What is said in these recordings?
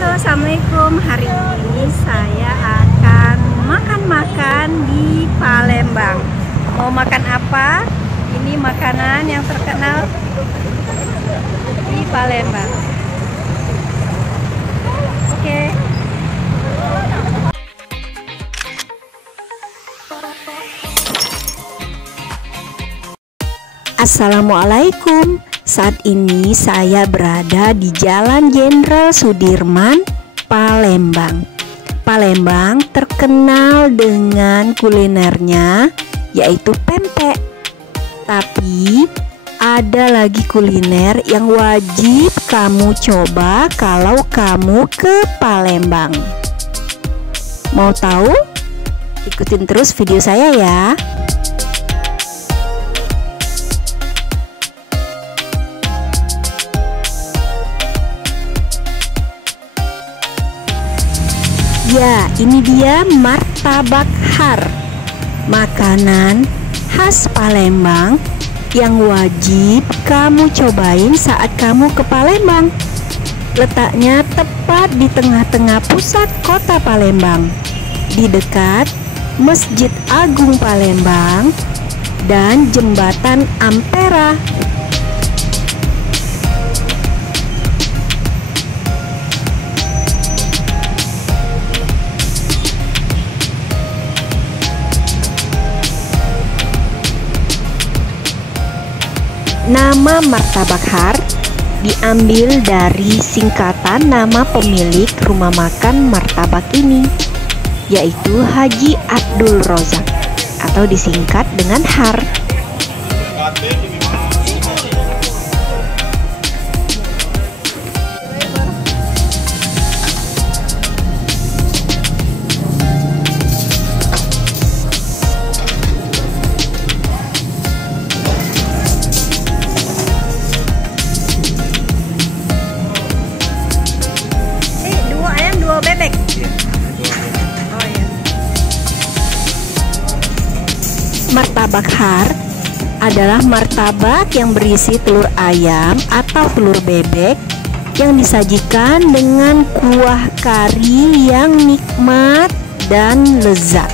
Halo, assalamualaikum. Hari ini saya akan makan-makan di Palembang. Mau makan apa? Ini makanan yang terkenal di Palembang. Oke. Assalamualaikum. Saat ini saya berada di Jalan Jenderal Sudirman, Palembang. Palembang terkenal dengan kulinernya, yaitu pempek. Tapi ada lagi kuliner yang wajib kamu coba kalau kamu ke Palembang. Mau tahu? Ikutin terus video saya ya. Ya, ini dia martabak har, makanan khas Palembang yang wajib kamu cobain saat kamu ke Palembang. Letaknya tepat di tengah-tengah pusat kota Palembang, di dekat Masjid Agung Palembang dan Jembatan Ampera. Nama martabak har diambil dari singkatan nama pemilik rumah makan martabak ini, yaitu Haji Abdul Rozak atau disingkat dengan har. Bebek. Oh iya. Martabak har adalah martabak yang berisi telur ayam atau telur bebek yang disajikan dengan kuah kari yang nikmat dan lezat.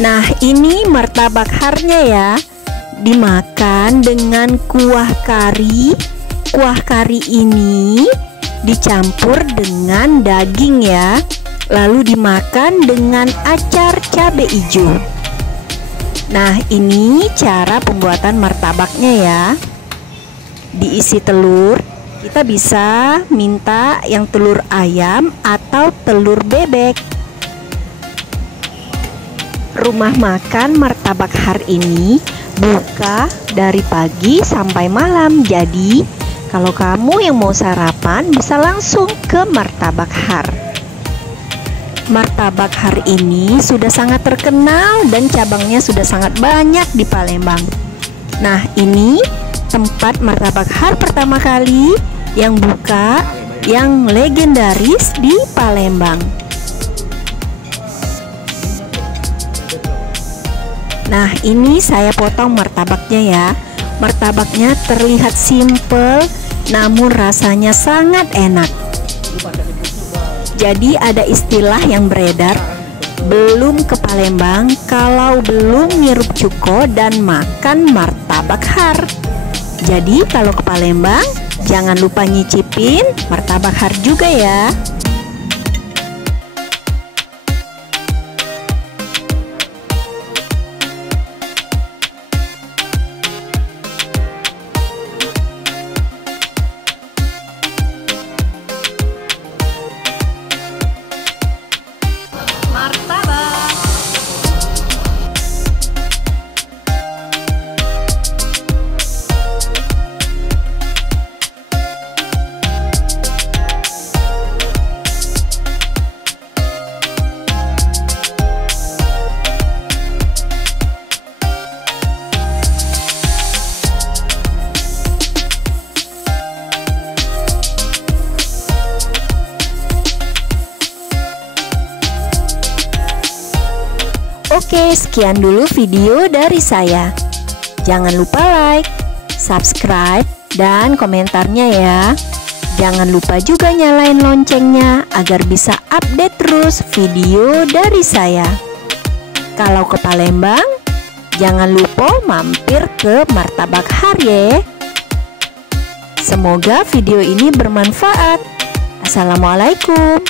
Nah, ini martabak harnya ya. Dimakan dengan kuah kari. Kuah kari ini dicampur dengan daging ya, lalu dimakan dengan acar cabai hijau. Nah, ini cara pembuatan martabaknya ya. Diisi telur, kita bisa minta yang telur ayam atau telur bebek. Rumah makan martabak har ini buka dari pagi sampai malam, jadi kalau kamu yang mau sarapan bisa langsung ke martabak har. Martabak har ini sudah sangat terkenal dan cabangnya sudah sangat banyak di Palembang. Nah, ini tempat martabak har pertama kali yang buka, yang legendaris di Palembang. Nah, ini saya potong martabaknya ya. Martabaknya terlihat simpel, namun rasanya sangat enak. Jadi ada istilah yang beredar, belum ke Palembang kalau belum ngirup cuko dan makan martabak har. Jadi kalau ke Palembang, jangan lupa nyicipin martabak har juga ya. Oke, sekian dulu video dari saya. Jangan lupa like, subscribe, dan komentarnya ya. Jangan lupa juga nyalain loncengnya agar bisa update terus video dari saya. Kalau ke Palembang, jangan lupa mampir ke Martabak Har ya. Semoga video ini bermanfaat. Assalamualaikum.